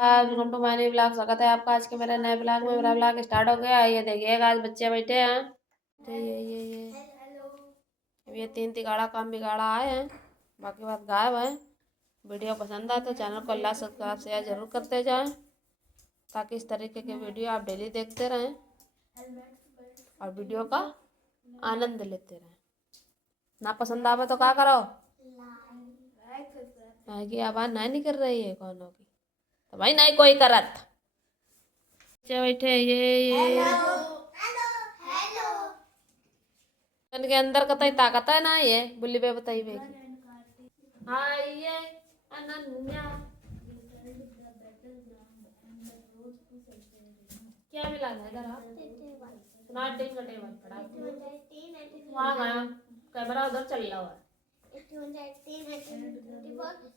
Welcome to my new blog. स्वागत है आपका आज के मेरे नए ब्लॉग में। मेरा ब्लॉग स्टार्ट हो गया। ये देखिएगा आज बच्चे बैठे हैं। ये तीन तिगाड़ा काम बिगाड़ा आए हैं, बाकी बात गायब है। वीडियो पसंद आए तो चैनल को लाइक सब्सक्राइब शेयर जरूर करते जाएं, ताकि इस तरीके के वीडियो आप डेली देखते रहें और वीडियो का आनंद लेते रहें। ना पसंद आवे तो क्या करो, की आवाज नहीं कर रही है कौनों की, तो भाई नहीं कोई करत। बच्चे बैठे ये इनके अंदर कतई ताकत है ना, ये बुल्ली पे बताई बेगी। हाँ ये अनन्या क्या मिला है इधर? नॉट टेन का टेबल पड़ा। हाँ हाँ कैमरा उधर चल रहा है। 18 टू जा कितना हुआ था?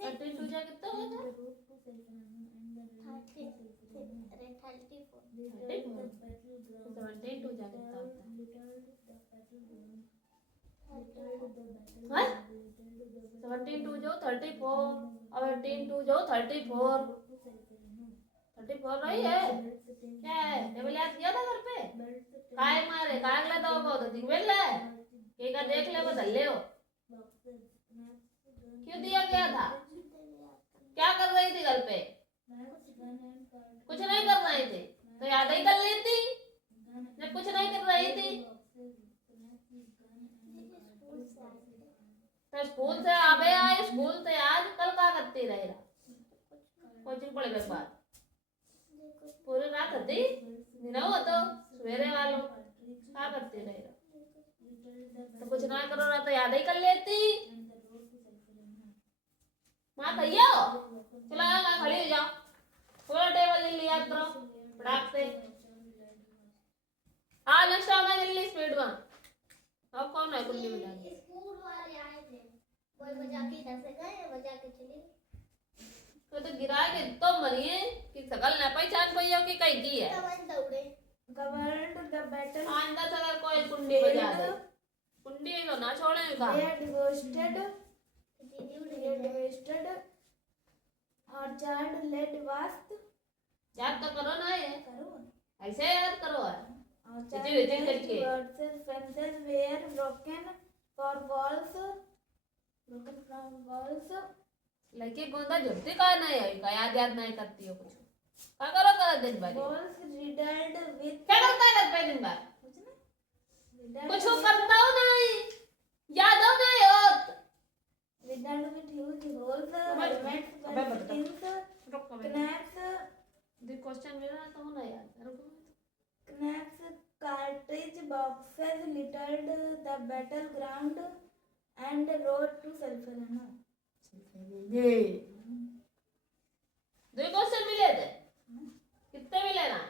17 टू जा कितना होता है? 17 टू जो 34 और 18 टू जो 34 रही है। क्या है टेबल याद किया था घर पे? काय मारे काय ले दो को तो दिख ले के का देख ले बदल ले हो। क्यों दिया गया था? क्या कर रही थी घर पे? कुछ नहीं कर रही थी तो याद ही कर लेती। जब कुछ नहीं कर रही थी तो स्कूल से आवे आए, स्कूल से आज कल क्या करती रहेगा? कोचिंग पढ़े के बाद पूरी रात होती दिन हो तो सवेरे वालों क्या करती रहेगा? तो कुछ ना करो ना तो याद ही कर लेती। माँ भैया चला खड़ी हो जाओ, पूरा टेबल ले लिया करो फटाक से। हाँ नेक्स्ट आना जल्दी स्पीड में। अब कौन है कुंडी में जाके? स्कूल वाले आए थे, कोई बजा के इधर से गए बजा के चले। तो गिरा के तो मरिए कि सकल ना पहचान पाइयो कि कहीं की है। कवर्ड द बैटल अंदर अगर कोई कुंडी बजा दे, कुंडी तो ना छोड़े का। डिवोस्टेड ऑर्चर्ड लेड वास्ट। याद तो करो ना, ये करो ऐसे याद करो है। इतने करके fences were broken from walls। लड़की गोंदा झुकती का नहीं है, का याद नहीं करती हो कुछ। क्या करो कर दिन भर walls riddled with। क्या करता है घर पे दिन भर? कुछ करता हो नहीं, याद हो नहीं होत। riddled with huge holes, helmets, buttons, knaps। the question मेरा तो ना याद knaps, cartridge boxes littered the battleground and road to Sulphurana। ये दो क्वेश्चन मिले थे, कितने मिले ना?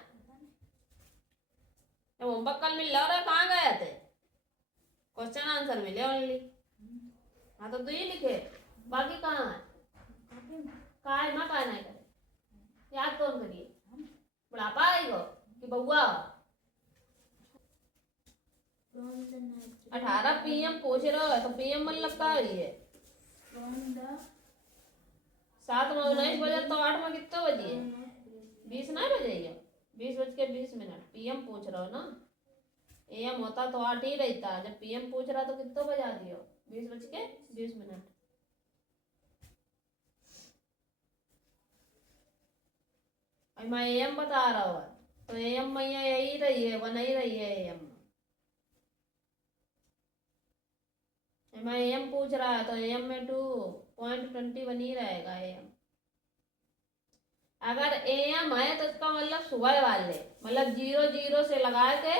होमवर्क कल मिल रहा है, कहाँ गए थे? क्वेश्चन आंसर मिले ओनली। हाँ तो दो ही लिखे, बाकी कहाँ है? कहाँ है? कहाँ नहीं करे, याद कौन करिए? बुढ़ापा आएगा कि बउआ? 18 PM पूछ रहा है तो PM मतलब का है? 7:19 बजे तो 8 में कितने बजे? 20 नहीं बजे? 20:20 PM पूछ रहा हो ना। AM होता तो 8 ही रहता, जब PM पूछ रहा तो कितने बजा दियो? 20:20। मैं AM बता रहा हूँ तो AM में यही रही है, वो नहीं रही है AM। मैं AM पूछ रहा है तो AM में 2.21 ही रहेगा AM। अगर AM है तो इसका मतलब सुबह वाले, मतलब 00 से लगा के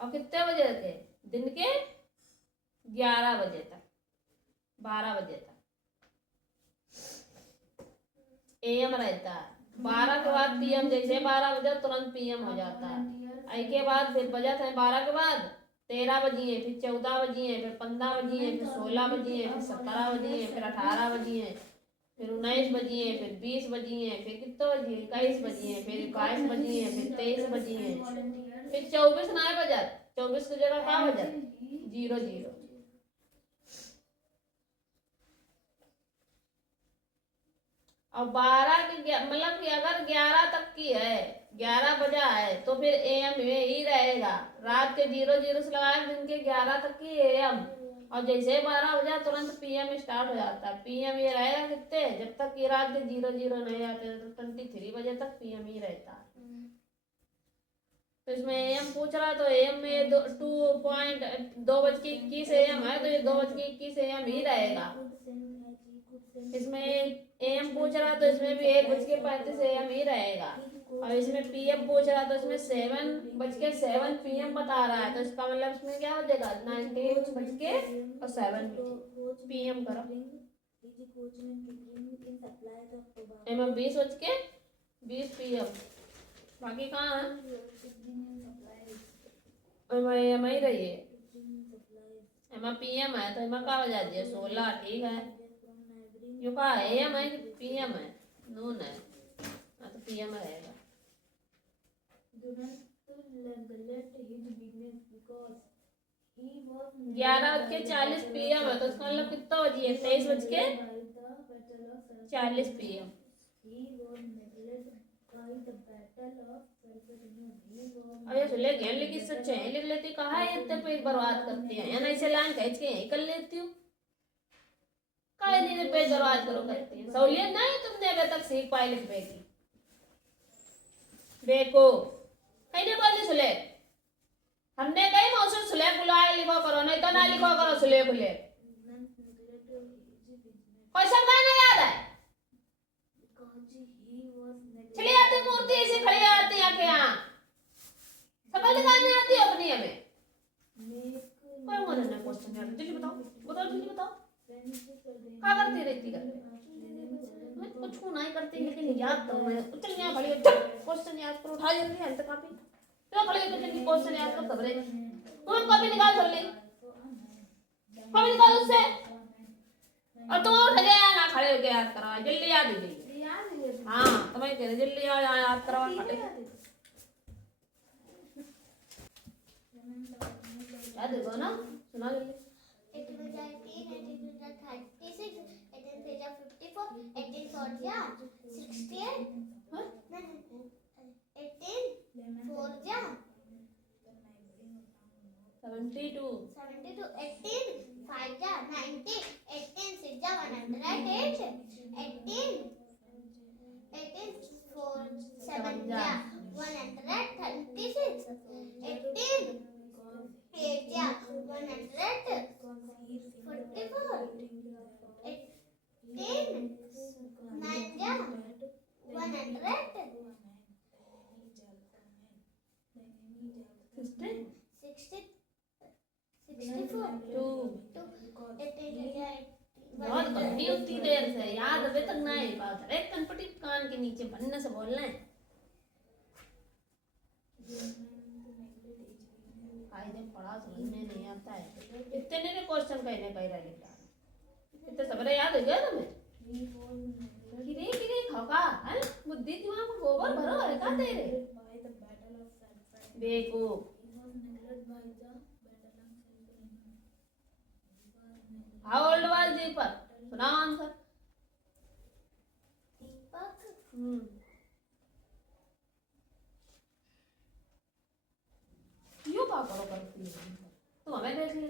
और कितने बजे थे? दिन के 11 बजे तक, 12 बजे तक AM रहता है। 12 के बाद PM, जैसे 12 बजे तुरंत PM हो जाता है। आई के बाद फिर बजा था 12 के बाद 13 बजी है, फिर 14 बजी है, फिर 15 बजी है, फिर 16 बजी है, फिर 17 बजी है, फिर 18 बजी है, फिर 19 बजी है, फिर 20 बजी है, फिर कितने बजी है? 21 बजी है, फिर 22 बजी है, फिर 23 बजी है, फिर 24 नहीं बजा। 24 की जगह क्या बजा? 00। और 12 की मतलब कि अगर 11 तक की है, 11 बजा है तो फिर एम में ही रहेगा। रात के 00 से लगाया, दिन के 11 तक की एम, और जैसे 12 बजा तुरंत पीएम स्टार्ट हो जाता है। पीएम ये रहेगा कितने, जब तक कि रात के 00 नहीं आते तो 23 बजे तक पीएम ही रहता है। तो इसमें एम पूछ रहा, तो एम में 2:21 एम है, तो ये 2:21 एम ही रहेगा। इसमें एम पूछ रहा तो इसमें भी 1:35 एम ही रहेगा। और इसमें पीएम पूछ रहा तो इसमें 7:07 पीएम बता रहा है, तो इसका मतलब इसमें क्या हो जाएगा, 19:07 पीएम करो। एम 20:20 पीएम, बाकी कहाँ है, एम ही रही है। एम पीएम है तो एम का हो जाती है 16, ठीक है। यो का है एम है कि पीएम है, नून है, तो पीएम रहेगा। 11:40 पीएम है, तो इसका मतलब कितना बजी है, 23:40 पीएम। अब ये सुले घेन लिखी सच्चे हैं लिख लेती, कहा है इतने पे बर्बाद करती है, या नहीं से लाइन खींच के यहीं कर लेती हूँ, काहे नहीं पे बर्बाद करो करती है। सहूलियत नहीं तुमने अभी तक सीख पाई लिखने की। देखो कहीं नहीं बोली सुले, हमने कही मौसम सुले बुलाए लिखो करो, नहीं तो ना लिखो करो सुले बुले। क्वेश्चन का नहीं याद है, चली आती मूर्ति ऐसे खड़ी आती है आके यहाँ, सकल दिखाने आती है अपनी हमें। कोई मदद नहीं, क्वेश्चन याद जल्दी बताओ, बताओ जल्दी बताओ, क्या करती रहती घर में, कुछ नहीं करती लेकिन याद तो मैं चल यहाँ खड़ी क्वेश्चन याद करो, उठा जल्दी हेल्थ कॉपी तो खड़ी होकर जल्दी क्वेश्चन याद कर खबरें, तुम कॉपी निकाल जल्दी, कॉपी निकाल उससे, और तुम उठ गया ना खड़े होकर याद करो जल्दी, याद ही हाँ तुम्हें कह रहे जल्दी याद करो खड़े याद देखो ना, सुना जल्दी। 18 36, 18 54, 18 68, 18 4 72, 18 5 90, 18 6 108, 18 4 7 136, 18 8 144, 18 9 100, 60 64 बहुत गंदी उतनी देर से याद अभी तक नहीं पाता, एक कनपटी कान के नीचे बनने से बोलना है। कायदे पढ़ा समझ में नहीं आता है, इतने ने क्वेश्चन कहने कह रहा लिखा, इतने सबरे याद हो गया तुम्हें, किरे खका है बुद्धि दिमाग में गोबर भरो है का तेरे, देखो हाउ ओल्ड वाज दीपक, सुनाओ आंसर। क्यों का करो करती है तुम, हमें देख ले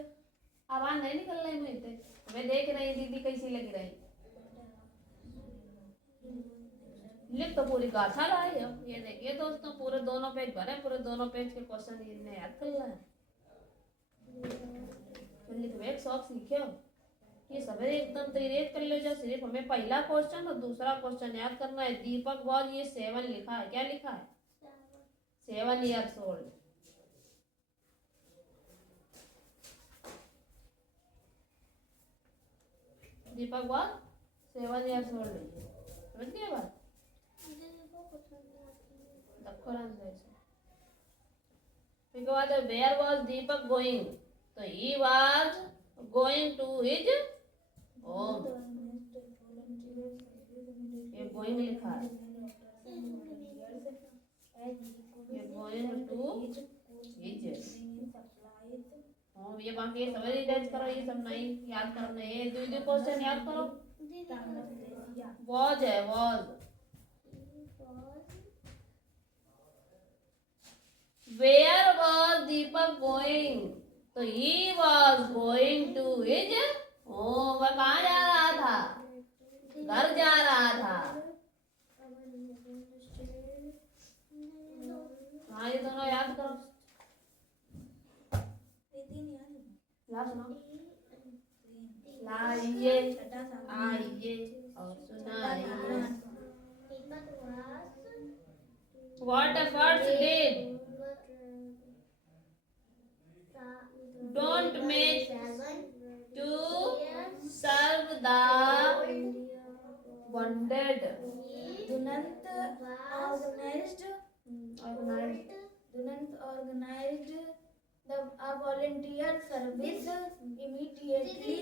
आवाज नहीं निकल रही मुझे, हमें देख रही दीदी कैसी लग रही, लिख तो पूरी गाथा रहा है। ये देखिए दोस्तों पूरे दोनों पेज भरे, पूरे दोनों पेज के क्वेश्चन इन्हें याद कर रहा है, लिख एक शौक सीखे हो ये सवेरे एकदम तैयार कर ले जाओ, सिर्फ हमें पहला क्वेश्चन और दूसरा क्वेश्चन याद करना है। दीपक बॉल ये 7 लिखा है, क्या लिखा है 7 years old, दीपक बॉल 7 years old है, समझ गए बात, फिर बाद वेयर वॉज दीपक गोइंग, तो he was going to his home, ये गोइंग लिखा है, ये गोइंग टू हिज होम, ये बाकी सभी याद करो, ये सब नहीं याद करना है, ये दो क्वेश्चन याद करो वॉज है was. Where was Deepak going? तो he was going to his home. वह कहाँ जा रहा था? घर जा रहा था। हाँ ये दोनों याद करो। याद सुनाओ। लाइए आइए और सुनाइए। What efforts did don't make to serve the wounded? Dunant organized a volunteer service immediately.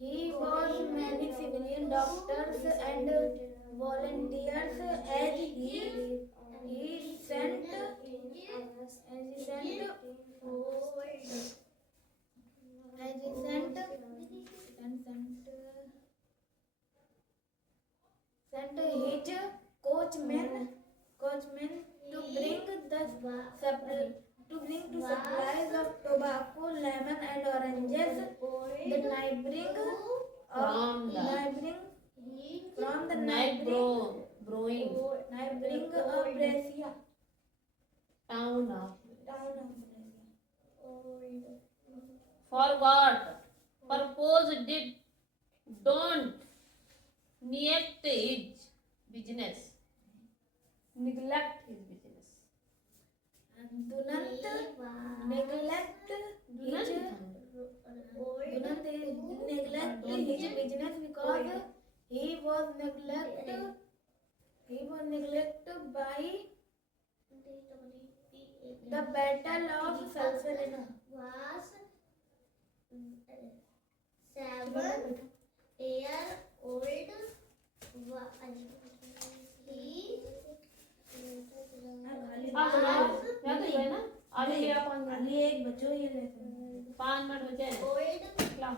He was many civilian doctors and volunteers as he sent his coachmen to bring supplies of tobacco, lemon and oranges. The neighboring Brescia town of Brescia. for what purpose did don't neglect his business? Neglect his business. Dunant neglect his business because he was neglected by the Battle of Salsalina. Was 7-year-old. हाँ सुनाओ। याद हो गया ना? अभी लिया 5 minute. अभी एक बच्चों ये लेसन 5 मिनट बचे हैं। ला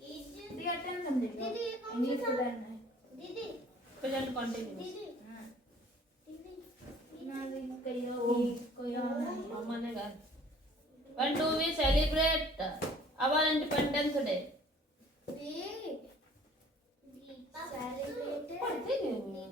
दीदी अटेंड कर दीजिए। इंग्लिश का टाइम है दीदी प्रेजेंट कंटिन्यूअस। दीदी ना कोई और नहीं मम्मा ने कहा when do we celebrate our independence day? पढ़ते क्यों नहीं हो?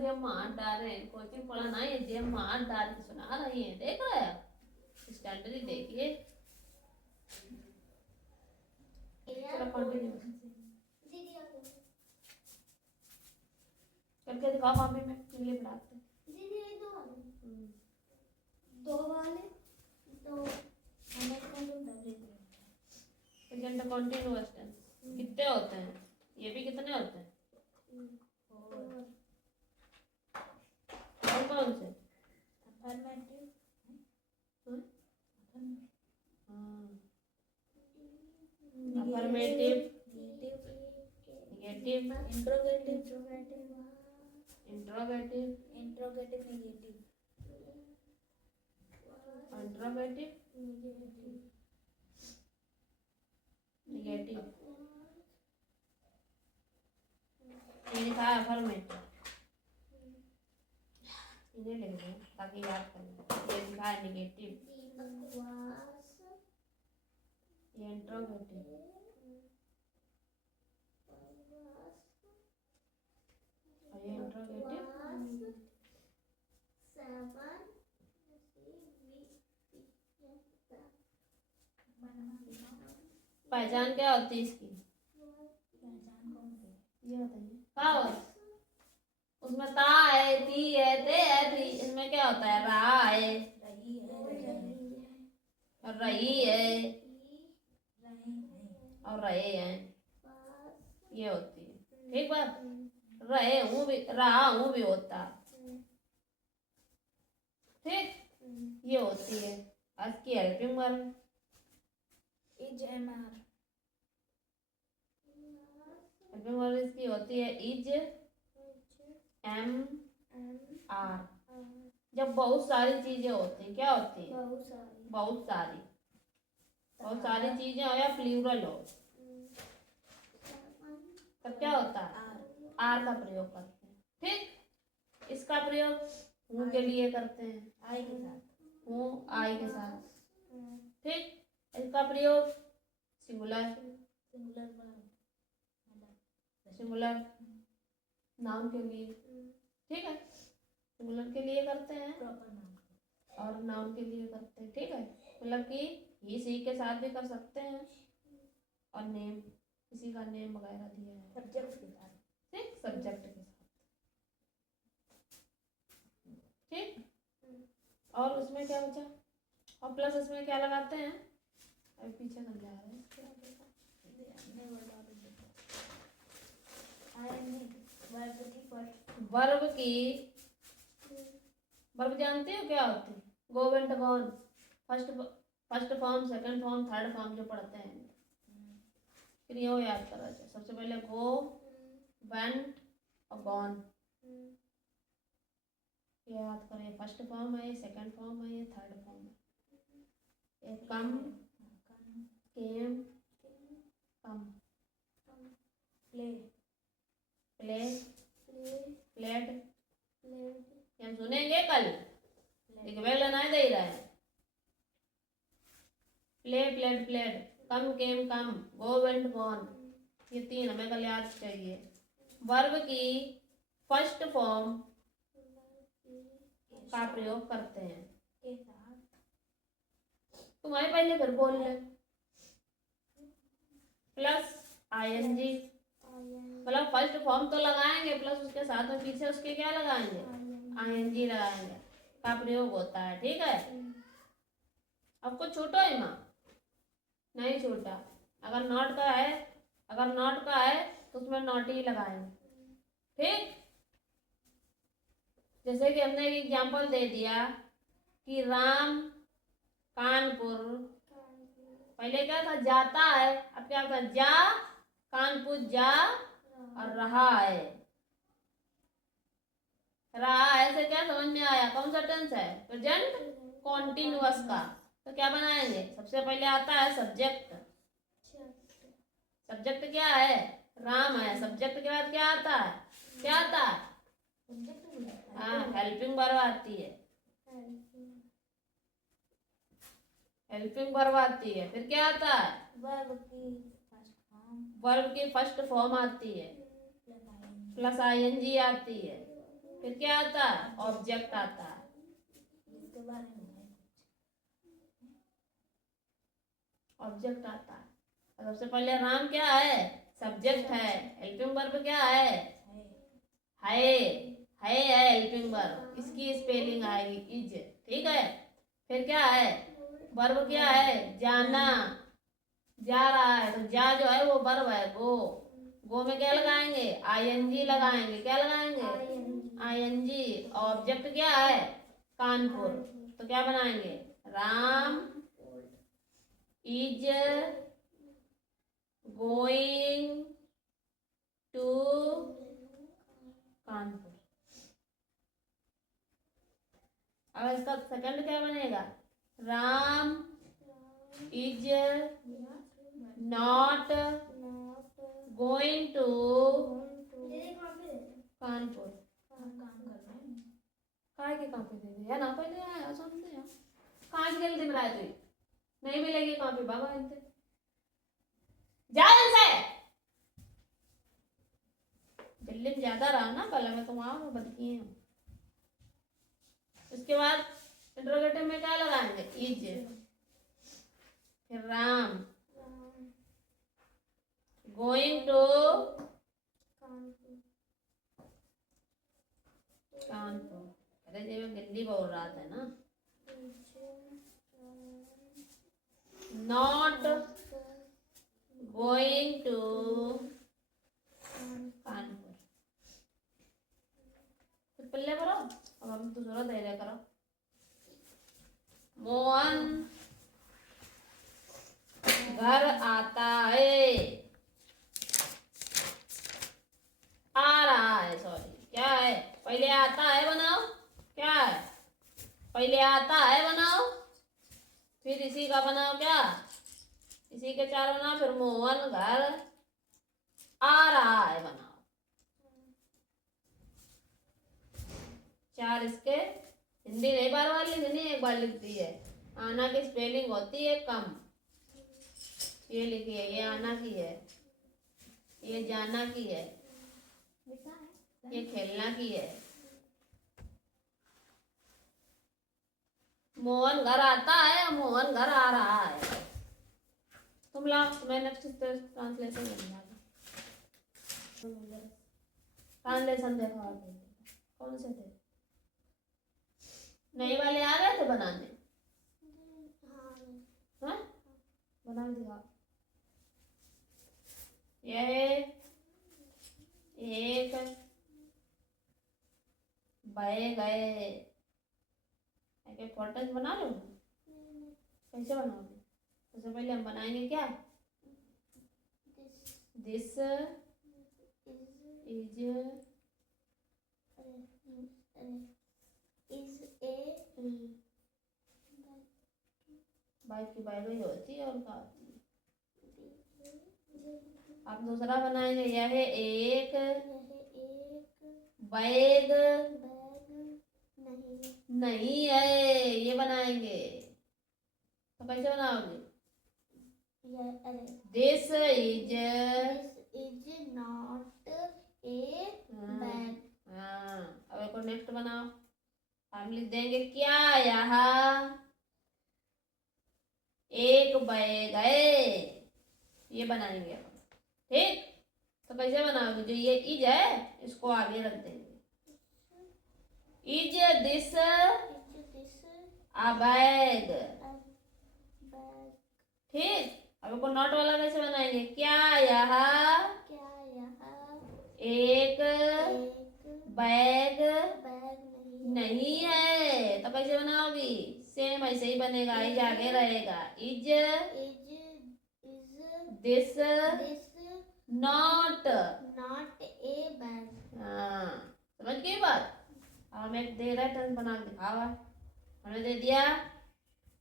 जे मार डाल रहे हैं कोचिंग पढ़ाना है जे मार डाल के सुना रही है देख रहे हैं स्टैंडर्ड ही देखिए चलो कंटिन्यू करके दिखाओ कॉपी में लिए पढ़ाते प्रेजेंट कंटिन्यूअस टेंस कितने होते हैं ये भी कितने होते हैं और कौन से affirmative negative interrogative negative interrogative negative ये लिखा है अफर्मेटिव इन्हें लिख दें ताकि याद करें ये लिखा है नेगेटिव ये इंट्रोगेटिव और ये इंट्रोगेटिव पहचान क्या होती है इसकी ये बताइए क्या होता है उसमें ता है ती है ते है ती इसमें क्या होता है रहा है और रही है और रहे हैं ये होती है ठीक बात रहे हूँ भी रहा हूँ भी होता ये होती है आज की helping verb. Is MR helping verb इसकी होती है इज एम आर। जब बहुत सारी चीजें होती हैं, क्या होती है? बहुत सारी चीजें हो या प्लूरल हो, तब क्या होता है? आर का प्रयोग करते हैं। ठीक, इसका प्रयोग हूँ के लिए करते हैं, आई के साथ। हूँ आई के साथ। ठीक, इसका प्रयोग सिंगुलर सिंगुलर नाउन के लिए। ठीक है, सिंगुलर के लिए करते हैं और नाउन के लिए करते हैं। ठीक है, मतलब कि ही सी के साथ भी कर सकते हैं और नेम, किसी का नेम वगैरह दिया है सब्जेक्ट के साथ। ठीक, सब्जेक्ट के साथ। ठीक, और उसमें क्या बचा? और प्लस इसमें क्या लगाते हैं? अभी पीछे चल जा रहे हैं। वर्ब जानते हो क्या होती है? Go went gone, first form, second form, third form जो पढ़ते हैं, फिर यो याद करा जाए। सबसे पहले गो, वेंट और गॉन, ये याद करें। फर्स्ट फॉर्म है, सेकंड फॉर्म है, थर्ड फॉर्म है। एक कम, केम, कम, प्ले, प्ले, प्लेट। हम सुनेंगे कल, लेकिन वेल नहीं दे रहा है। प्ले, प्लेट, प्लेट, कम, केम, कम, गो, वेंट, गॉन, ये तीन हमें कल याद चाहिए। वर्ब की फर्स्ट फॉर्म का प्रयोग करते हैं। तुम्हारे पहले फिर बोल ले। प्लस आईएनजी, मतलब फर्स्ट फॉर्म तो लगाएंगे, प्लस उसके साथ में पीछे उसके क्या लगाएंगे? आईएनजी लगाएंगे, का प्रयोग होता है। ठीक है, अब कुछ छूटो ही माँ, नहीं छूटा। अगर नॉट का है तो उसमें नॉट ही लगाएंगे। ठीक, जैसे कि हमने एक एग्जाम्पल दे दिया कि राम कानपुर, पहले क्या था? जाता है, अब क्या था? जा, कानपुर जा और रहा है। रहा है से क्या समझ में आया? कौन सा टेंस है? प्रेजेंट कॉन्टिन्यूअस का। तो क्या बनाएंगे? सबसे पहले आता है सब्जेक्ट। सब्जेक्ट क्या है? राम है। सब्जेक्ट के बाद क्या आता है? क्या आता है? हाँ, हेल्पिंग वर्ब आती है। हेल्पिंग वर्ब आती है। फिर क्या आता है? वर्ब की फर्स्ट फॉर्म आती है, प्लस आईएनजी आती है। फिर क्या आता है? ऑब्जेक्ट आता है। ऑब्जेक्ट आता है। सबसे पहले राम क्या है? सब्जेक्ट है। हेल्पिंग वर्ब क्या है? है हेल्पिंग वर्ब, इसकी स्पेलिंग आएगी इज। ठीक है, फिर क्या है? वर्ब क्या है? जाना, जा रहा है, तो जा जो है वो वर्ब है। गो में क्या लगाएंगे? आईएनजी लगाएंगे। क्या लगाएंगे? आईएनजी। ऑब्जेक्ट क्या है? कानपुर। तो क्या बनाएंगे? Ram is going to Kanpur. अब इसका सेकंड क्या बनेगा? Ram is not going to Kanpur. काय के कॉपी दे दे ना, पहले आया समझे यार। कहाँ की जल्दी में आए तू? नहीं मिलेगी कॉपी बाबा इनसे। जा से दिल्ली में ज्यादा रहा ना कल में, तुम आओ बदकी हूँ। उसके बाद इंट्रोगेटिव में क्या लगाएंगे? इज। फिर राम गोइंग टू कानपुर। अरे जी मैं हिंदी बोल रहा था ना। Not going to Kanpur. तो पल्ले करो, अब हम तो जरूरत दे रहे करो। पहले आता है बनाओ, फिर इसी का बनाओ क्या, इसी के चार बनाओ, फिर मोहन घर आ रहा है बनाओ। चार इसके हिंदी नहीं बार बार लिखनी, एक बार लिख दी है। आना की स्पेलिंग होती है कम, ये लिखिए, ये आना की है, ये जाना की है, ये खेलना की है। मोहन घर आता है और मोहन घर आ रहा है। तुम लाओ, मैं नेक्स्ट ट्रांसलेशन ट्रांसलेशन देखो आप, कौन से थे नए वाले आ गए थे बनाने? हाँ बना दिया। यह एक बहे गए, फोटोज बना लो। कैसे बनाओगे? सबसे पहले हम बनाएंगे क्या, दिस इज ए बाइक की बाइक ही होती है और क्या होती है। आप दूसरा बनाएंगे, यह एक बैग नहीं है, ये बनाएंगे। तो कैसे बनाओगे, this is not a bag. हाँ, अब एक और नेक्स्ट बनाओ। हम लिख देंगे क्या, यहाँ एक बैग है, ये बनाएंगे अब। ठीक, तो कैसे बनाओगे, जो ये इज है इसको आगे रख देंगे, इज दिस अ बैग। ठीक, अब को नॉट वाला कैसे बनाएंगे, क्या यहाँ एक बैग नहीं है, तो कैसे बनाओगी, सेम ऐसे ही बनेगा, इज आगे रहेगा, is this not a bag. हाँ, समझ गई बात। अब हमें एक दे रहा है, टर्न बना के दिखावा, हमने दे दिया,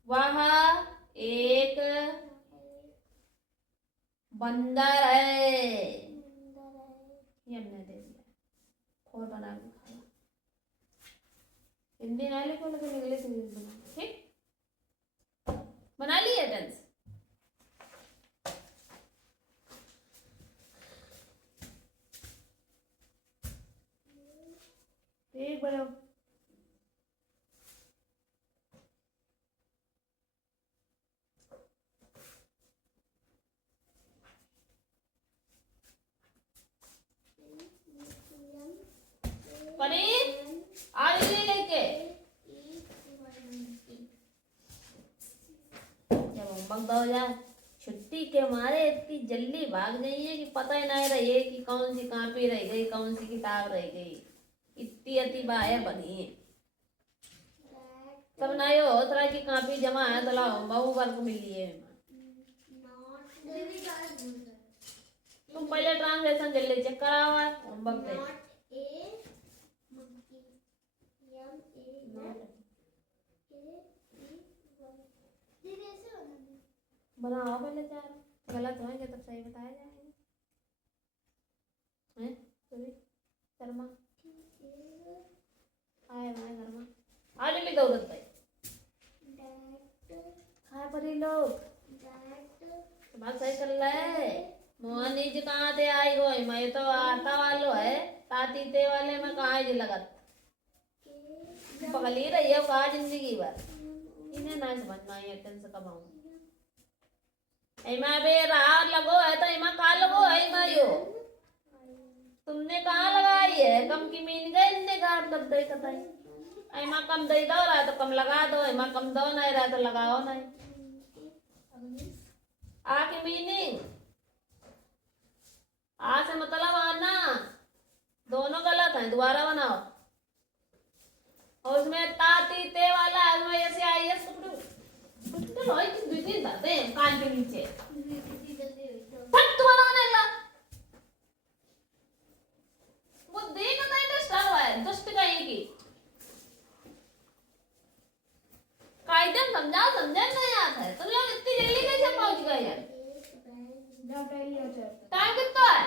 वह एक बंदर है, ये हमने दे दिया। और बना के दिखावा, हिंदी ना लिखो लेकिन इंग्लिश बना, ठीक, बना लिए टेंस। ठीक बोलो, पनीर आज लेके जब होमवर्क हो जाए, छुट्टी के मारे इतनी जल्दी भाग गई है कि पता ही नहीं रही है कि कौन सी कॉपी रह गई, कौन सी किताब रह गई, इतनी अति बाहर बनी है। सब नहीं हो तरह की कॉपी जमा है, तो लाओ होमवर्क मिली है। तुम पहले ट्रांसलेशन जल्दी चेक कराओ होमवर्क पे। बनाओ पहले चार, गलत होंगे तब सही बताया जाएंगे। हैं सॉरी शर्मा आए भाई घर में आज भी दौड़त है, खाए परी लोग बात सही कर ले। मोहनी जी कहाँ थे आई हो, मैं तो आता वालो है, ताती ते वाले में कहाँ जी लगत पगली रही है कहा जिंदगी भर, इन्हें ना समझना है टेंशन से कब आऊं। इमा बे रहा लगो है तो इमा कहाँ लगो है, इमा यो तुमने कहाँ लगाई है, कम की मीन गए इनने कहा तब दे कताई, इमा कम दे दो रहा तो कम लगा दो, इमा कम दो नहीं रहा तो लगाओ नहीं। आके मीनिंग आ से मतलब आना, दोनों गलत है, दोबारा बनाओ। और उसमें ताती ते वाला है, उसमें ऐसे आई है तो रोई की दूसरी दाते हैं कान के नीचे फट तुम्हारा होने लगा, वो देखता है स्टार हुआ है दुष्ट का ही की समझाओ, समझा नहीं आता है तो लोग इतनी जल्दी कैसे पहुंच गए यार? टाइम कितना है?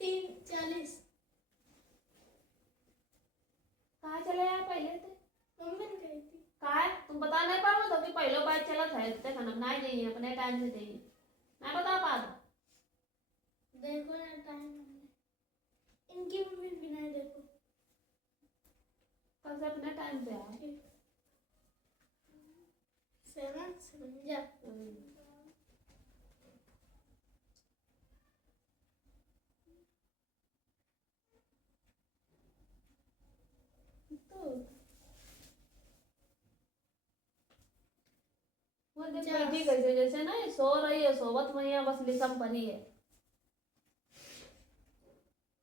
3:40। कहाँ चले यार पहले थे? मम्मी ने कही थी। कहाँ है? तुम बता नहीं पाओ तो कि पहले बार चला था इतने खाना बनाए जाइए अपने टाइम से जाइए, मैं बता पा रहा। देखो ना टाइम, इनकी मम्मी भी नहीं देखो। कल से अपने टाइम पे आओ। 7 समझा। तो वो जब बैठी कैसे जैसे ना ये सो रही है, सोवत मैया बस लिखम पड़ी है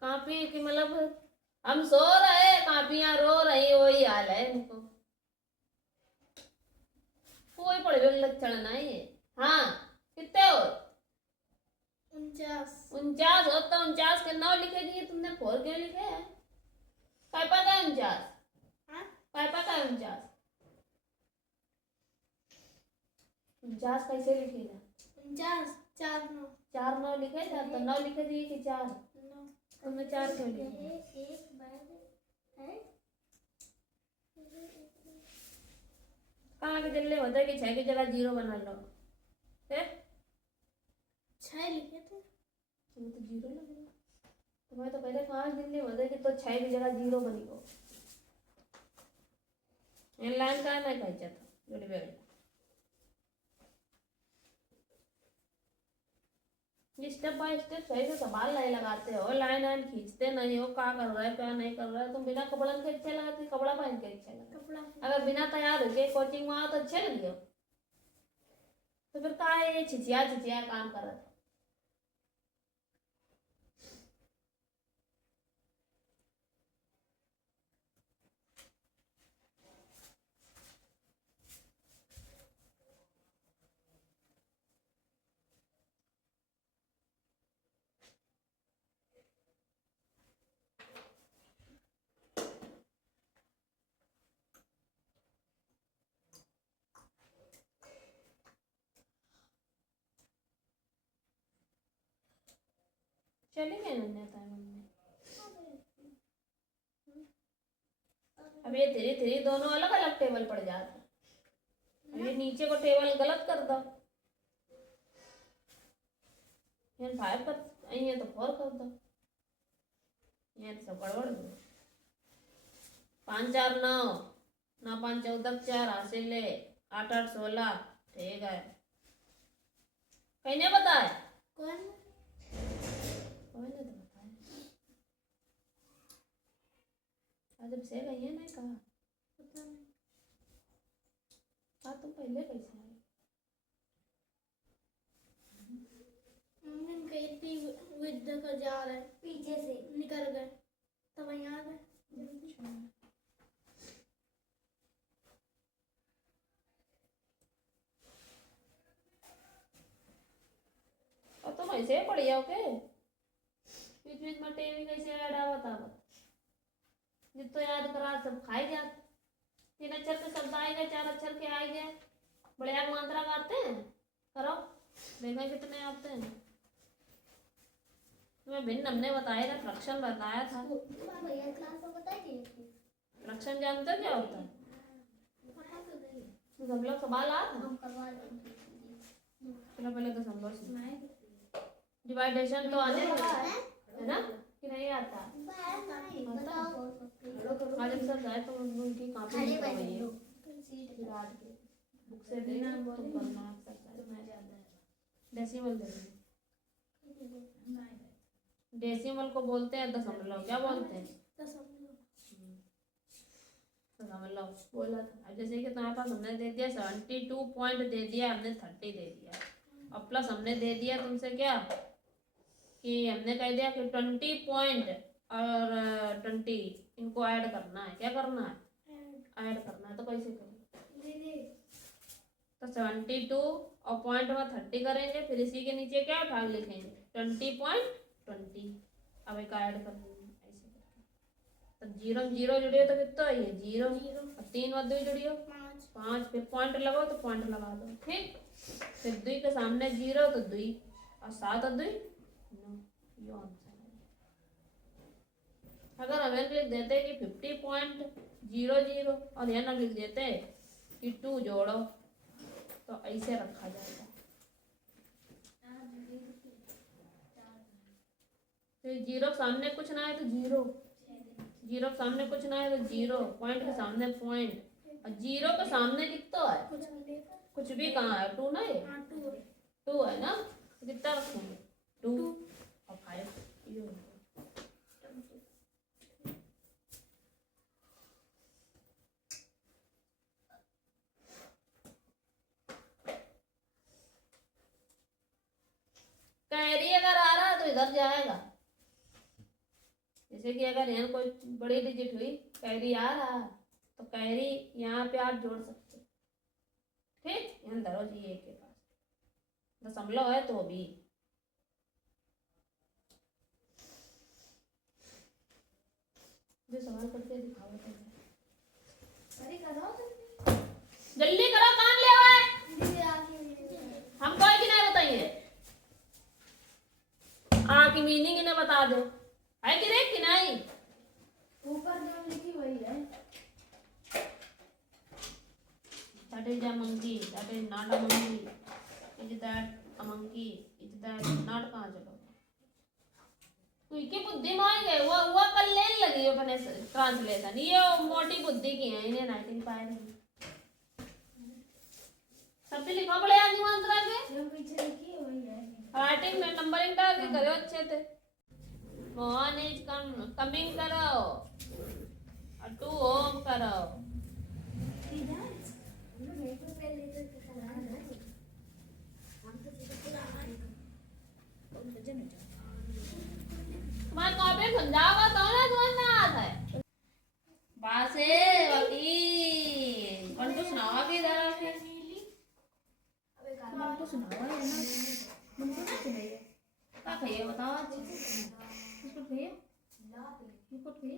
कापी की, मतलब हम सो रहे कापियां रो रही, वही हाल है इनको। कोई पड़े लक्षण नहीं है। हाँ कितने हो? 49। 49 हो तो 49 के 9 लिखे दिए तुमने, 4 क्यों लिखे हैं? काय पता है 49? हाँ? काय पता है 49? 49 कैसे लिखेगा? 49 4 9 4 9 लिखे थे तो 9 लिखे दिए कि 4? 9। तुमने 4 क्यों लिखे? एक बैग है। कहाँ के जल्दी होता है कि 6 की जगह 0 बना लो है? 6 लिखे थे। तुम्हें तो 0 लग रहा, तुम्हें तो पहले 5 दिन नहीं होते कि तो 6 की जगह 0 बनी हो। ये लाइन का नहीं कहता था जोड़ी बेगड़ी स्टेप बाय स्टेप सही से सवाल नहीं लगाते हो, लाइन लाइन खींचते नहीं हो, क्या कर रहा है क्या नहीं कर रहा है। तुम बिना कपड़न के अच्छे लगाते, कपड़ा पहन के अच्छे लगा। कपड़ा अगर बिना तैयार होके कोचिंग में आओ तो अच्छे लगे हो, तो फिर का ये छिचिया छिचिया काम कर रहा था। चले गए नन्हे टाइम में। अब ये धीरे धीरे दोनों अलग अलग टेबल पड़ जाते हैं। ये नीचे को टेबल गलत कर दो, ये 5 कर ये तो 4 कर दो, ये तो सब गड़बड़ हो। 5 4 9 9 5 14 4 हासिल ले 8 8 16 ठीक है। कहीं नहीं बताए? कौन? कोई नहीं तो बताए। जब से गई है नहीं कहा, पता नहीं। हाँ तुम पहले कैसे आए? मम्मी ने कही थी विद्या का जा रहा है, पीछे से निकल गए तब यहाँ आ गए जल्दी। और तुम ऐसे ही पढ़ी जाओ के बीच बीच में टीवी कैसे ऐड आवत आवत जितो याद करा सब खाई जात। 3 अक्षर के शब्द आए गए, 4 अक्षर के आए गए, बड़े आग मंत्रा गाते हैं करो, देखो कितने आते हैं। तुम्हें भिन्न हमने बताया था, फ्रैक्शन बताया था। भैया क्लास में बता दिए थे। फ्रैक्शन जानते हो क्या होता है? पता तो नहीं, तो सब लोग सवाल आ था। हम करवा लेंगे। चलो पहले तो समझो, डिवाइडेशन तो आने लगा है ना कि नहीं आता? बताओ आज हम सब जाए तो उनकी कॉपी खड़े निकलवाइए बैठे लो। विराट की बुक से देना, तुम करना एक्सरसाइज। मैं डेसिमल दे दूंगी। डेसिमल को बोलते हैं दशमलव, क्या बोलते हैं? दशमलव बोला था। अब जैसे कि तुम्हारे पास हमने दे दिया 72 पॉइंट दे दिया, हमने 30 दे दिया, और प्लस हमने दे दिया तुमसे क्या कि हमने कह दिया कि 20 पॉइंट और 20 इनको ऐड करना है। क्या करना है? ऐड करना है। तो कैसे करें? तो 72 और पॉइंट में 30 करेंगे, फिर इसी के नीचे क्या उठा लिखेंगे 20.20। अब एक ऐड कर देंगे ऐसे करके। तब 0 0 जुड़े तो कितना है ये 0, अब 3 और 2 जोड़ियो 5, फिर पॉइंट लगाओ तो पॉइंट लगा दो, ठीक। फिर 2 के सामने 0 तो 2 और 7 और 2 9, ये आंसर है। अगर हमें लिख देते कि 50.00 और यहाँ लिख देते कि 2 जोड़ो तो ऐसे रखा जाएगा। तो 0 के सामने कुछ ना है तो 0, 0 के सामने कुछ ना है तो 0, पॉइंट के सामने पॉइंट, और 0 के सामने कितना है, कुछ भी कहाँ है, 2 ना है, 2 है ना, तो कितना रखूंगे 2 और 5, ये हो गया। कैरी अगर आ रहा है तो इधर जाएगा, जैसे कि अगर यहाँ कोई बड़ी डिजिट हुई, कैरी आ रहा है तो कैरी यहाँ पे आप जोड़ सकते, ठीक। यहाँ धरो जी ए के पास दशमलव है तो भी जो सवाल करके दिखाओ तो जल्दी करो, काम ले आओ, हम कोई की नहीं बताइए, की मीनिंग इन्हें बता दो, है कि नहीं कि नहीं। ऊपर जो लिखी हुई है that is a monkey, that is not a monkey, is that a monkey, is that not, कहाँ चलो तो इनकी बुद्धि मान गए, वो कल लेने लगी अपने ट्रांसलेशन, ये मोटी बुद्धि की है, इन्हें 19 पाए नहीं सब लिखा पड़े आज मंत्रा के जो पीछे लिखी हुई है। राइटिंग में नंबरिंग डाल के करो अच्छे से। मोहन इज कमिंग करो और टू होम करो। तुम्हारे कॉपी समझाओगा तो ना समझ में आता है। बासे वकील कौन तो सुनावा की इधर आके कौन तो सुनावा है ना मन को ना सुनाइए क्या कहिए बताओ आज इसको कहिए इसको कहिए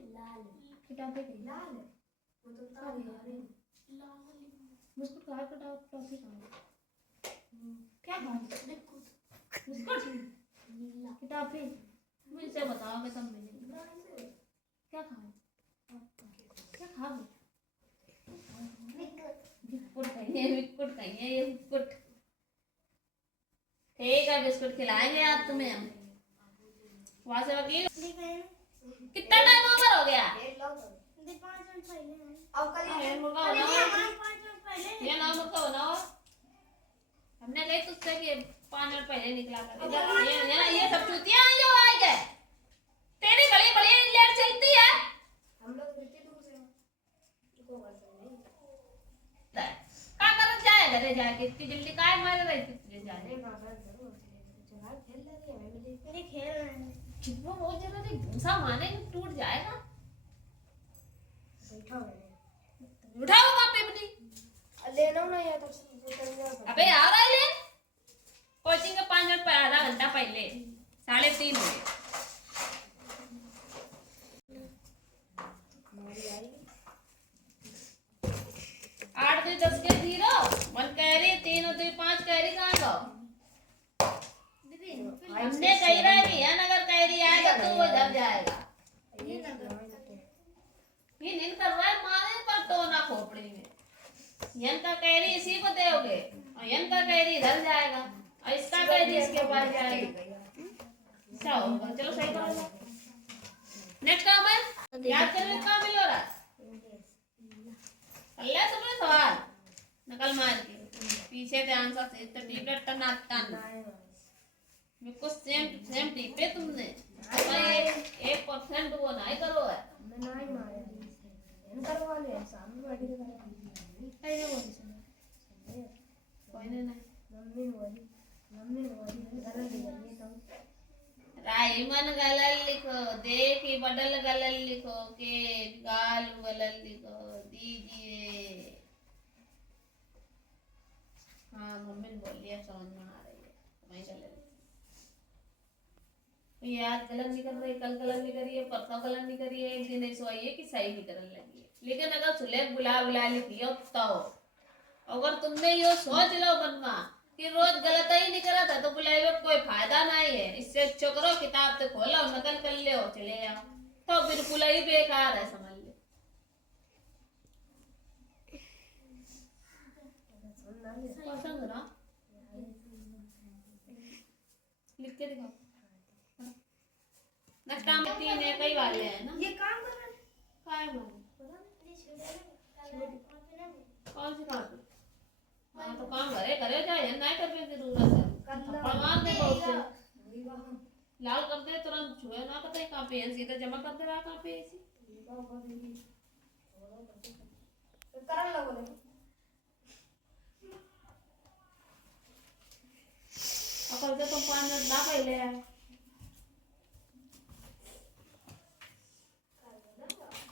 किताबें कहिए लाल वो तो था यार मुझको कहा कटा टॉफी कहा क्या कहा बिस्कुट किताबें मुझसे बताओगे तब मिलेगी क्या खाओ क्या खाओगे बिस्कुट खाइए ये बिस्कुट ठीक है बिस्कुट खिलाएंगे आप तुम्हें हम वहां से वकील कितना टाइम ओवर हो गया 5 मिनट पहले ये ना मुर्गा बनाओ हमने कही तुझसे कि 5 मिनट पहले निकला कर ये सब चूतियां हैं जो आई गए तेरी गली बड़ी लेट चलती है हम लोग इतनी दूर से को कर सकते हैं का कर जाएगा रे जाके इतनी जल्दी काहे मार रही थी जाने बाबा जरूर जवाब खेल रही है मैं भी खेल रहे हैं वो बहुत जगह से घूसा मारे टूट जाएगा बैठा हुआ उठाओ कॉपी अपनी लेना ना या तो अबे आ रहा है ले कोचिंग के 5 मिनट पर आधा घंटा पहले 3:30 बजे 8 2 10 के 0 1 कैरी 3 और 2 5 कैरी कहाँ गो हमने कही रहा है कि यह अगर कैरी आएगा तो वो दब जाएगा ये नींद कर रहा है मारे पर तो ना खोपड़ी में यन का कैरी इसी को दोगे और यन का कैरी इधर जाएगा और इसका कैरी इसके पास जाएगा क्या होगा चलो सही करो नेक्स्ट काम है याद करने का मिल हो रहा अल्लाह तुमने सवाल नकल मार के पीछे ध्यान से टीपे टना टन मेरे को सेम टीपे तुमने 1% वो नहीं करो है मैं नहीं मारे इन करवा ले सामने बैठ के नहीं बोली कोई नहीं मम्मी बोली गलत लिखी तो राइमन गलल लिखो देखी बदल गलल लिखो के गाल गलल लिखो दीजिए हाँ मम्मी बोल लिया समझ में आ रही है तुम्हारी गलल ये आज गलत नहीं कर रही कल गलत नहीं करी है परसों गलत नहीं करी है एक दिन ऐसा आई है कि सही नहीं करने लगी है लेकिन अगर सुलेख बुला बुला लिखियो तो अगर तुमने यो सोच लो बनवा कि रोज गलत ही नहीं करा था तो बुलाए कोई फायदा नहीं है, इससे अच्छा करो किताब तो खोलो नकल कर ले चले जाओ, तो बिल्कुल ही बेकार है, समझ लो। पसंद ना लिख के दिखाओ। नेक्स्ट टाइम 3 एक ही वाले हैं ना, ये काम कर रहा है। काय वाले कौन सी कॉपी? हाँ तो काम करे करे जाए नहीं करने की जरूरत है, थप्पड़ मार दे बहुत से लाल कर दे तुरंत, छुए ना करते कॉपी है सीधा जमा कर दे रहा कॉपी ऐसी करन लगो ले अकल से तुम 5 मिनट ना पहले है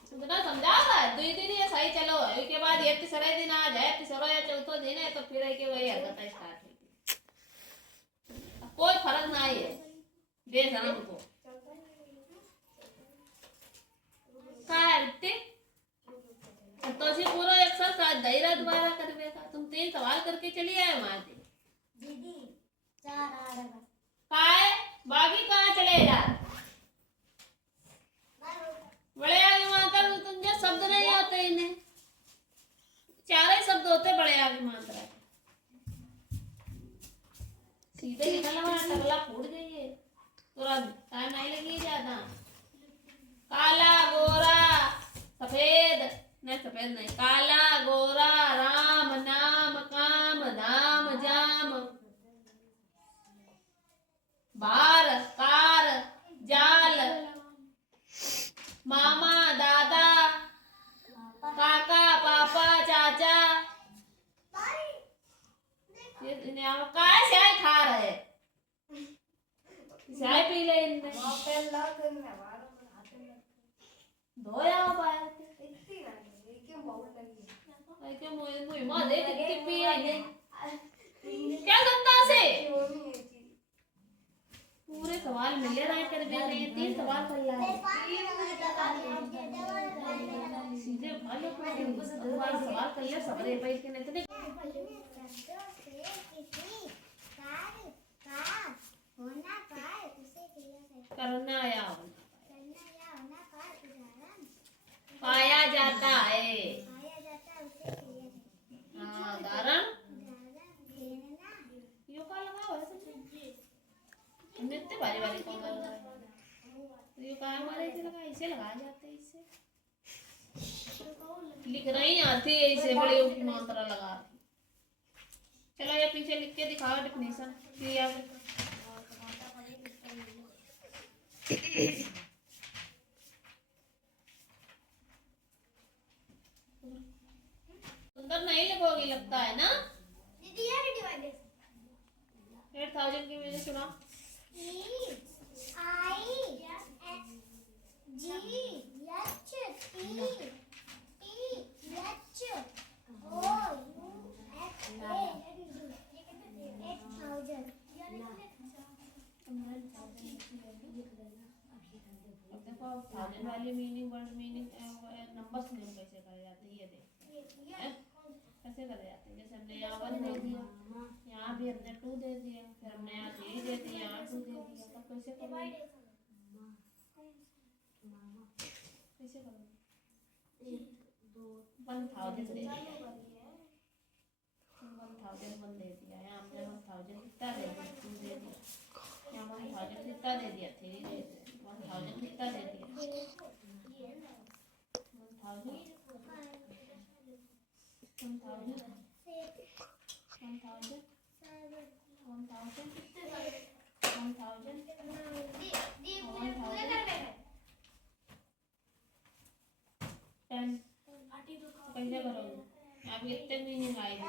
तुमने समझावा दो दिन ये सही चलो है, उसके बाद ये तीसरा दिन आ जाए, तीसरा या चौथा दिन है तो फिर है कि वही हरकत स्टार्ट होगी, कोई फर्क नहीं है देश हमको करते तो से पूरा एक्सरसाइज दायरा दोबारा करवे का, तुम 3 सवाल करके चली आए वहां से दीदी 4 आ रहा काय बाकी कहाँ चले यार, बड़े आगे मात्र तुझे शब्द नहीं आते इन्हें, 4 ही शब्द होते बड़े आगे मात्रा सीधे निकलना वाला टकला फूट जाइए तुरंत, टाइम नहीं लगी ज्यादा। काला गोरा सफेद नहीं, सफेद नहीं, काला गोरा राम नाम काम धाम जाम, बार कार जाल, मामा दादा काका पापा चाचा, ये काय चाय खा रहे, चाय पी ले इनने पहला करने वाला हाथ में धोया पाए इतनी नहीं क्यों बहुत लगी क्या मुझे मुझे मां दे कितनी पी है क्या गंदा से पूरे सवाल मिले रहे कर भी नहीं, 3 सवाल कर लाए सीधे भालो पर सवाल कर ले सबरे पे के नहीं तो करना या पाया जाता है, हाँ उदाहरण यो का लगा हुआ है नित्य बारी बारी कौन कर रहा है, ये कहाँ हमारे इसे लगा, इसे लगाया जाता है, इससे लिख रही आती है इसे बड़े की मात्रा लगा, चलो ये पीछे लिख के दिखाओ डेफिनेशन क्रिया सुंदर नहीं लिखोगी लगता है ना दीदी ये भी डिवाइड 8000 की मैंने सुना थाउजेंड वाली meaning word meaning numbers name कैसे करे जाते हैं ये देख कैसे करे जाते हैं, जैसे हमने यहाँ 1 दे दिया, यहाँ भी हमने 2 दे दिया, फिर हमने यहाँ 3 दे दिया, यहाँ 2 दे दिया, तब कैसे करोगे, कैसे करोगे 1000 दे दिया, 1001 दे दिया, यहाँ हमने 1000 कितना दे दिया 2 दे दिया, यहाँ 1000 कितना दे दिया 3 दे दिया, 1000 कितना दे दिया 10 कैसे करोगे, आप कितने मीनिंग आएगी,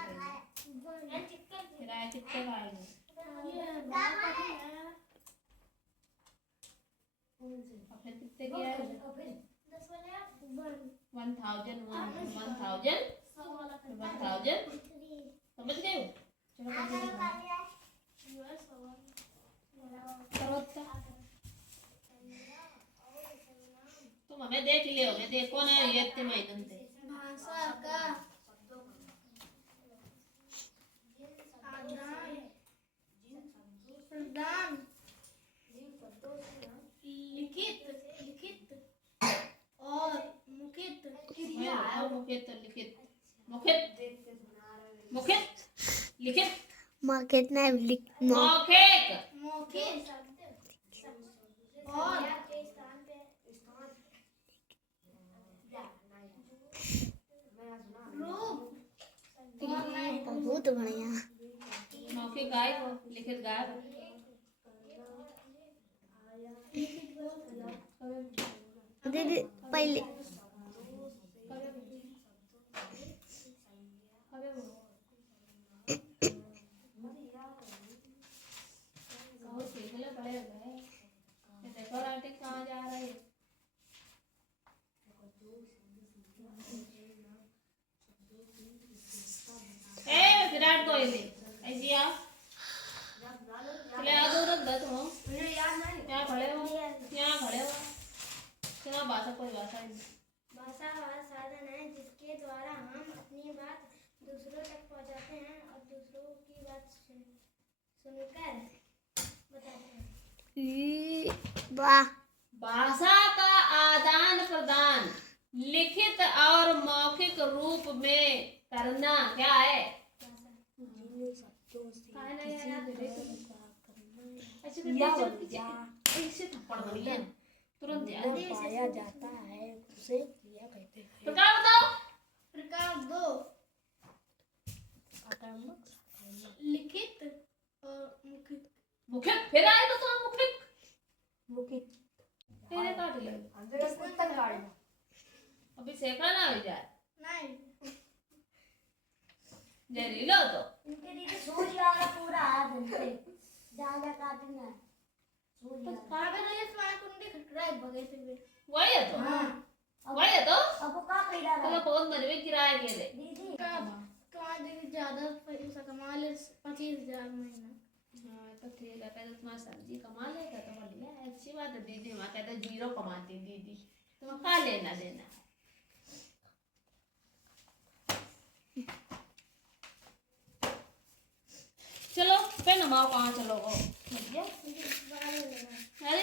फिर आए कितने का आएगा, और फिर कितने की आएगा 1000 समझ गए हो, चलो तुम हमें देख लियो, देखो ना ये इतने महीने मुखित मुखित लिखित माँ कितना है मौखिक मौखिक और के स्थान पे रूप बहुत बढ़िया। मौखिक गायक लिखित गायक दीदी पहले डेकोरेटिव कहाँ जा रहे हैं? विराट कोहली ऐसी आओ चले आ दो रख दो तुम मुझे याद नहीं यहाँ खड़े हो क्या भाषा कोई भाषा नहीं भाषा वह साधन है जिसके द्वारा हम अपनी बात दूसरों तक पहुंचाते हैं और दूसरों की बात सुनकर बताते हैं। वाह। भाषा का आदान प्रदान लिखित और मौखिक रूप में करना क्या है? ऐसे थप्पड़ मारिए तुरंत याद पाया जाता है उसे क्रिया कहते हैं। प्रकार बताओ। प्रकार दो लिखित और मुखित। मुखित फिर आए तो मुखित मुखित तेरे काट ले अभी सेका ना हो जाए नहीं जहरीला तो इनके दीदी सूर्य वाला पूरा हाथ है ज्यादा काटना है तो कागज है इसमें कुंडी खटराई बगे से वही है तो हाँ वही है तो अब वो का पैदा तो है कौन बनवे किराए के दे दीदी कमा दीदी ज्यादा पैसा कमा ले 25,000 महीना। हाँ तो ठीक है पहले तुम्हारा सब्जी कमा लेगा तो बढ़िया है अच्छी बात है दीदी वहाँ कहते जीरो कमाती दीदी तुम्हें का लेना देना चलो पे नमाओ कहाँ चलोगो भैया अरे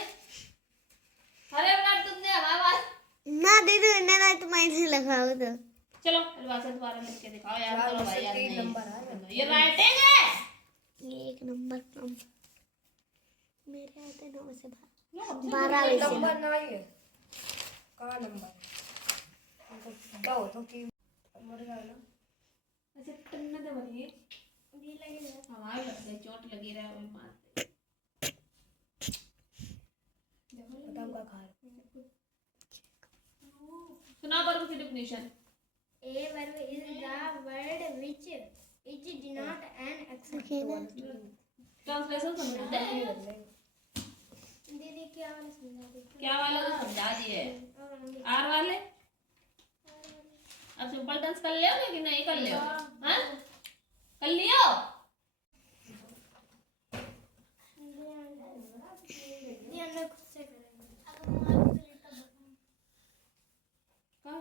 अरे बेटा तुमने हमारे पास ना दीदी मैंने ना तुम्हारे लगाओ तो चलो भाषा दोबारा लिख के दिखाओ यार चलो भाई यार नहीं ये राइटिंग है ये 1 नंबर कम मेरे आते 9 से 12 वैसे नंबर नहीं है का नंबर दो तो की मर गया ना अच्छा टन्ने दे भरिए दी लगी है हमारे लग गई चोट लगी रहा वही मारते बताओ का खा सुना पर की definition A verb is the word which is denote an action translation समझ दे दीदी क्या वाला समझा दी क्या वाला तो समझा दिए आर वाले अब सिंपल टेंस कर लियो कि नहीं कर लियो हां कर लियो ये हम लोग खुद से करेंगे का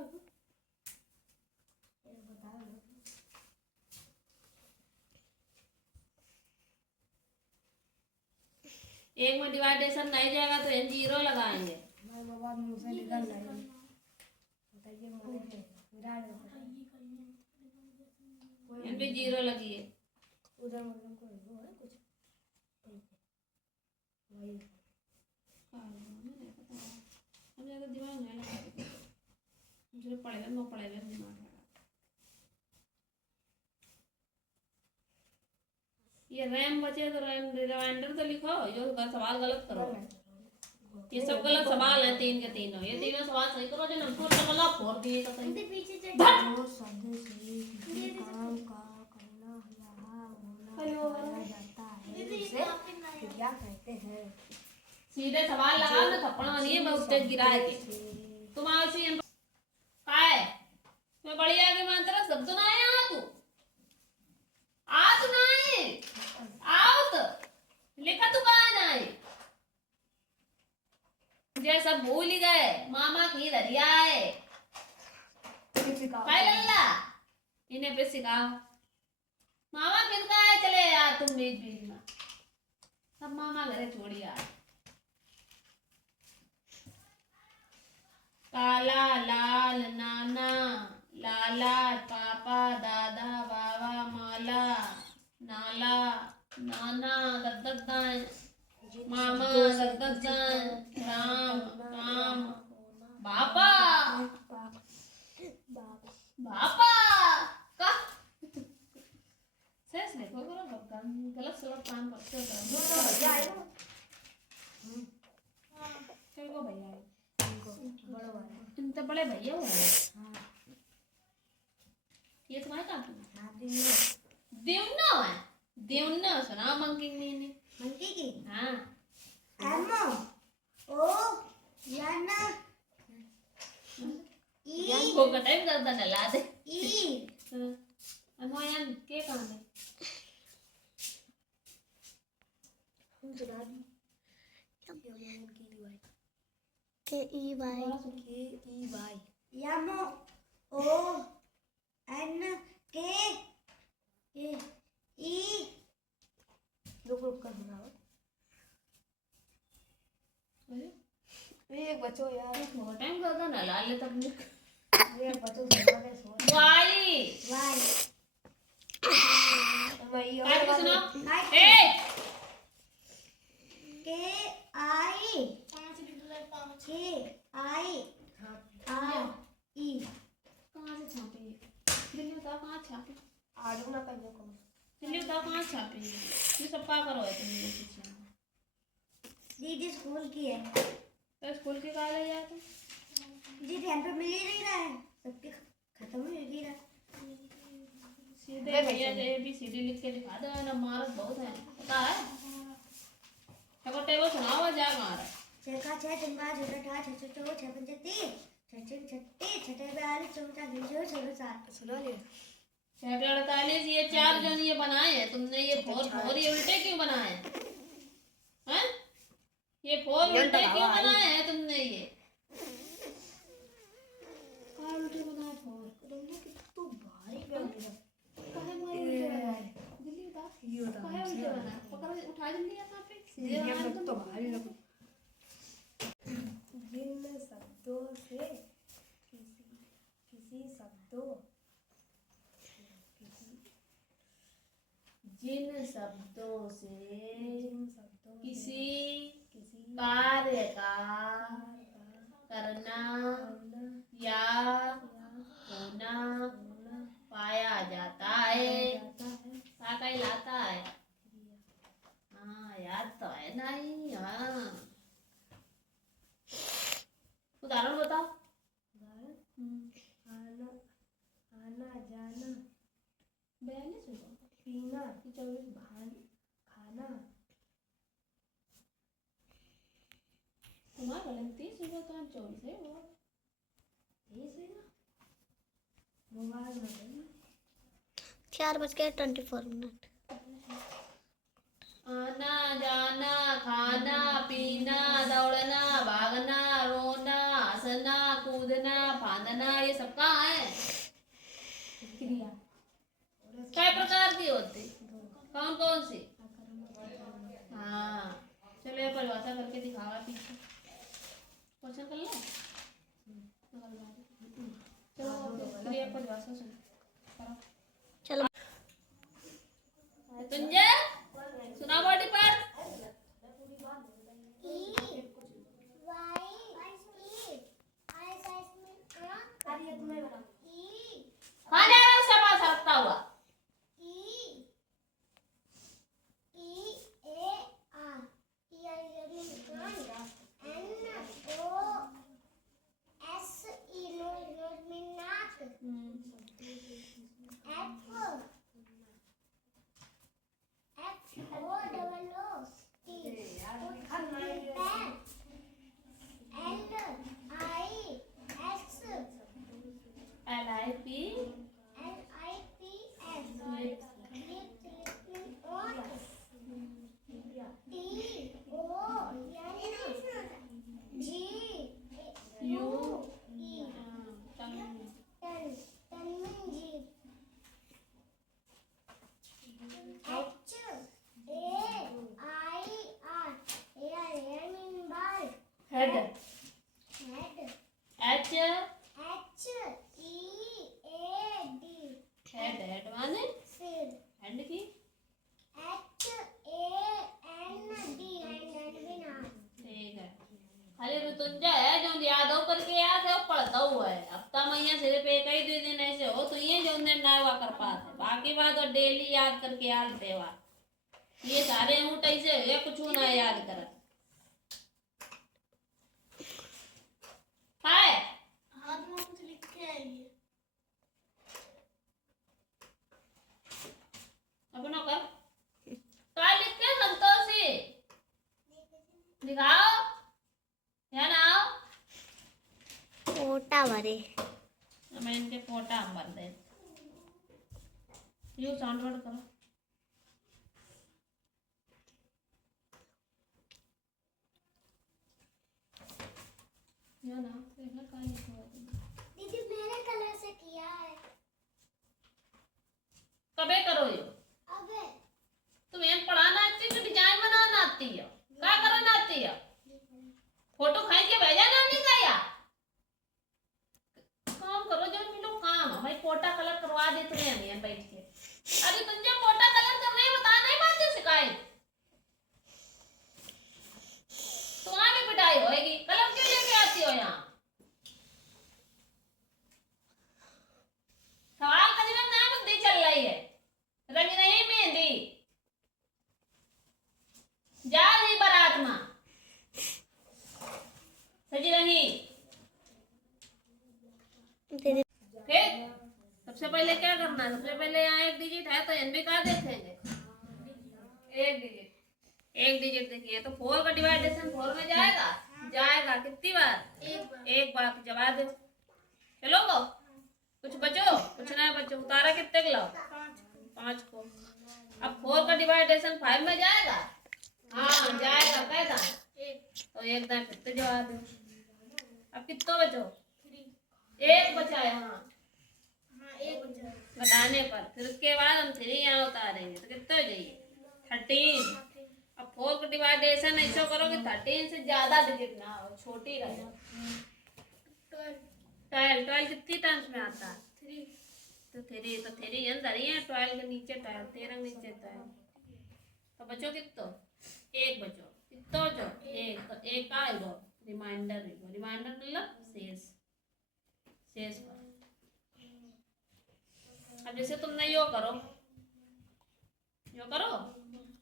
एक में डिवाइडेशन नहीं जाएगा तो एन जीरो लगाएंगे मैं बाबा मुंह से निकल नहीं बताइए मुझे विराट एन पे जीरो लगी है उधर मतलब कोई वो है कुछ वही हम ज्यादा दिमाग नहीं लगाते मुझे पढ़ेगा न पढ़ेगा दिमाग लगा ये रैम बचे तो रैम रिमाइंडर तो लिखो जो सवाल गलत करो ये सब गलत सवाल हैं 3 के तीनों ये तीनों सवाल सही करो जो नंबर तो गलत फोड़ दिए तो सही पीछे से जो शब्द से किसी काम का करना यहाँ होना जाता है उसे क्रिया कहते हैं। सीधे सवाल लगाओ ना थप्पड़ मारिए मैं उससे गिराए के तुम आओ सी का है मैं बढ़िया के मानता सब तो ना आया तू आ तो नहीं आओ तो लिखा तू कहाँ नहीं मुझे सब भूल ही गए मामा की दरिया है लल्ला इन्हें पे सिखाओ मामा किनका है चले यार तुम बीच बीच में सब मामा घरे छोड़ी यार काला लाल नाना लाला, पापा, दादा, बाबा, माला, नाला, नाना, दद्दन, मामा, दद्दन, राम, काम, बापा, बापा का सेंस देखो करो भगवान गलत सलत काम करते हो चलो भैया तुम तो बड़े भैया हो ये तुम्हारे काम देवना है देवना सुना मंकी मैंने मंकी की हाँ एमो ओ याना ई को का टाइम करता ना ला दे ई अनोयन के काम है हम सुना दी KEY KEY यामो ओ एन के ए ई रुक रुक कर सुनाओ एक बच्चों यार बहुत टाइम करता ना ला ले तब ये बच्चों सुना दे सो वाई वाई मैं ये काय कुछ ना ए के आई के आई आर ई कहाँ से छापे दिल्ली बताओ कहाँ छापे आडू ना कहियो कम दिल्ली बताओ कहाँ छापे ये सब क्या करो है तुम ये पीछे दीदी स्कूल की है तो स्कूल के कहा ले जाए तुम दीदी यहाँ पे मिल ही नहीं रहा है सबके खत्म हो ही रहा सीधे भैया ABCD लिख के दिखा दो ना मारत बहुत है पता है अगर टेबल सुनाओ जा मारा छः का छः तीन का छः का छः छः छः छः पंजे तीन छः छः छत्तीस छः छः बयालीस चौंतीस छः छः सात सुना ले 648 ये चार जन ये बनाए हैं तुमने ये फोर ये उल्टे क्यों बनाए हैं ये फोर उल्टे क्यों बनाए हैं तुमने ये कहाँ उल्टे बनाए फोर तुमने कि तू भारी कर दिया कहाँ मारे उल्टे बनाए दिल्ली बता ये बता कहाँ उल्टे बनाए पकड़ उठा जल्दी यहाँ पे ये हम तो भारी लग जिन शब्दों से किसी शब्दों जिन शब्दों से किसी किसी कार्य का करना या होना पाया जाता है क्या कहलाता है हाँ याद तो है नहीं हाँ उदाहरण बताओ आना आना जाना 42 होगा पीना 24 खाना तुम्हारा गलत 30 होगा तो 24 है वो 30 है ना मोबाइल में 4:24 आना जाना खाना पीना दौड़ना भागना रोना हंसना कूदना फांदना ये सब कहाँ है क्रिया क्या प्रकार की होती कौन कौन सी हाँ चलो ये परिभाषा करके दिखावा पीछे क्वेश्चन कर लो चलो क्रिया परिभाषा सुनो करो चलो तुंजे सुना बॉडी पार्ट ई वाई ई आई साइज में अरे तुम्हें बता ई कहाँ जा रहा है उससे पास रखता हुआ ई ए आर ई आई में एन ओ एस ई नो में नाक एफ ना हुआ कर पाते, बाकी बात और डेली याद करके याद देवा। ये सारे ऊँट ऐसे हो गए कुछ ना याद कर। हाय हाथ में कुछ लिख के आइए। अपना कर क्या लिख के संतोषी दिखाओ यहाँ ना आओ। फोटा भरे मैं इनके फोटा हम भर दे। यू साउंड वर्ड करो। यहाँ ना देखना कहाँ लिखा हुआ है तुमने। दीदी मेरे कलर से किया है। कबे करो यो अबे तुम्हें पढ़ाना आती है, डिजाइन बनाना आती है, क्या करना आती है? फोटो खींच के भेजा ना नहीं गया। काम करो जो मिलो काम है भाई। पोटा कलर करवा देते हैं हम यहाँ बैठ के। अरे तुझे पोटा कलर करना ही बता नहीं पाते शिकायत तो आगे पिटाई होएगी। कलर क्यों लेके आती हो यहाँ? सवाल का जवाब ना बुद्धि चल रही है। रंग नहीं मेहंदी जा रही बारात में सजी रही। दीदी ठीक सबसे पहले क्या करना है? सबसे पहले यहाँ एक डिजिट है तो एनबी का देखेंगे। एक डिजिट देखिए तो 4 का डिवाइडेशन 4 में जाएगा। जाएगा कितनी बार? एक बार तो जवाब दो। चलो गो कुछ बचो कुछ ना बचो। उतारा कितने को लाओ? 5 को। अब 4 का डिवाइडेशन 5 में जाएगा। हाँ जाएगा कैसा? तो एक दाएं फिर तो जवाब दो। अब कितना बचो? 1 बचा है। हाँ घटाने पर फिर उसके बाद हम 3 यहाँ उतारेंगे तो कितना हो जाइए? 13। अब 4 का डिवाइडेशन ऐसा करो कि 13 से ज्यादा डिजिट ना हो, छोटी रहे। 12 कितनी टर्म्स में आता है? 3 तो 3 अंदर ही है। 12 के नीचे 12 13 नीचे 12 तो बचो कितना? 1 बचो। कितना बचो? 1 तो 1 आएगा रिमाइंडर। रिमाइंडर मतलब शेष। शेष पर अब जैसे तुमने यो करो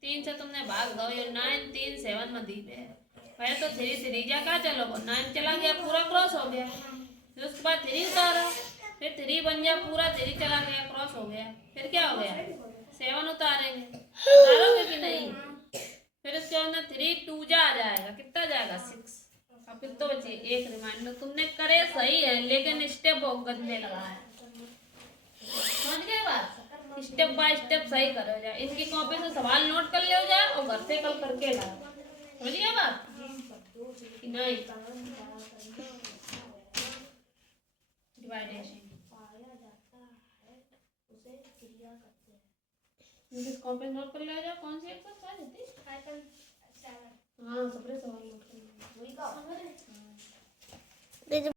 3 से तुमने भाग दो। ये 9 3 7 में दी है। पहले तो 3 जा का चलो 9 चला गया पूरा क्रॉस हो गया। फिर उसके बाद 3 उतारो फिर 3 बन गया पूरा। 3 चला गया क्रॉस हो गया। फिर क्या हो गया? 7 उतारेंगे। उतारोगे कि नहीं? फिर उसके अंदर 3 2 जा आ जाएगा। कितना जाएगा? 6। अब कितना बचे? 1 रिमाइंडर। तुमने करे सही है लेकिन स्टेप बहुत गंदे लगाया। समझ गए बात? स्टेप बाय स्टेप सही करो जाए। इनकी कॉपी से सवाल नोट कर ले जाए और घर से कल करके लाओ। समझ गए बात? नहीं डिवाइडेशन कॉपी नोट कर ले जाओ। कौन सी एक्सरसाइज होती है? हाँ सबरे सवाल नोट कर